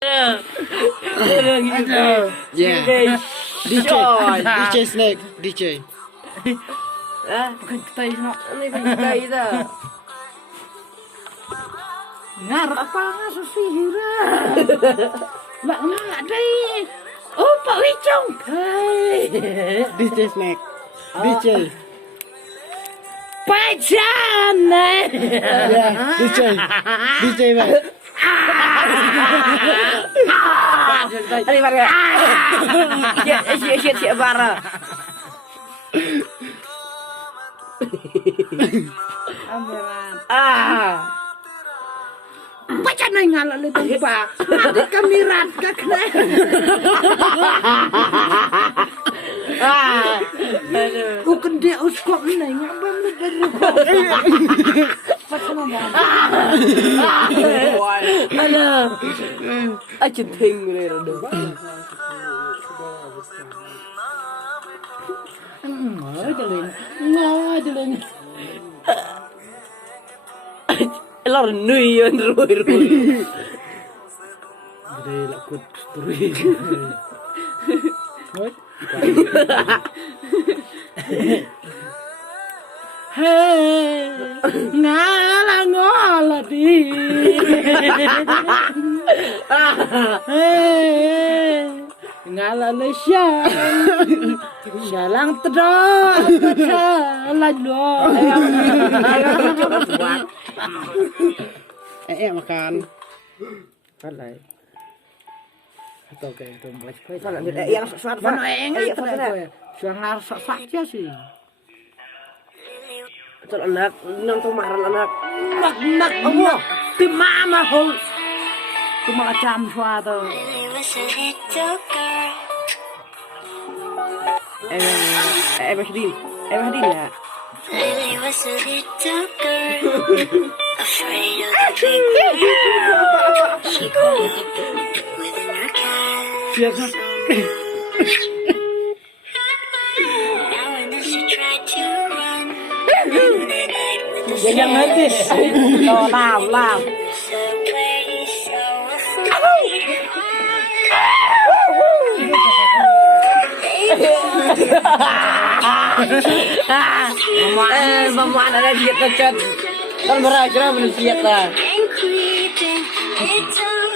Yeah. DJ Snake, DJ. Bukan kita ini. Ini kita itu. Ngarep apa susira. Mbak nggak deh. Oh, Pak Wicong. DJ Snake, DJ. Pajana. Yeah, DJ Bang. Ini Maria. Siap bara. Pajana ngalah le tempat. Ada kamirat ka kena. Ku kendek uskok ni ngapa lu dari kok. Alah. Aja ting rồi. Ngồi lên. Lo nuôi rồi. Gede lakut turi. Hei, ngalah di. Hei, ngalah le Sialang terus, jalan dong. Makan. Alay. Atau kayak dompet. Yang suat Mana enggak ada. Jangan saja sih. Betul anak, nonton maran anak. Nak Allah, di mana ho? Cuma macam suatu. Mahdin ya. Lily was a little girl, afraid of the big world. She grew within her castle. Now and then she tried to run in the night with the Jangan ngerti. Lam. so way, so afraid. Mama ada diet lecet. Kan berasa manusia lah. And creeping, it don't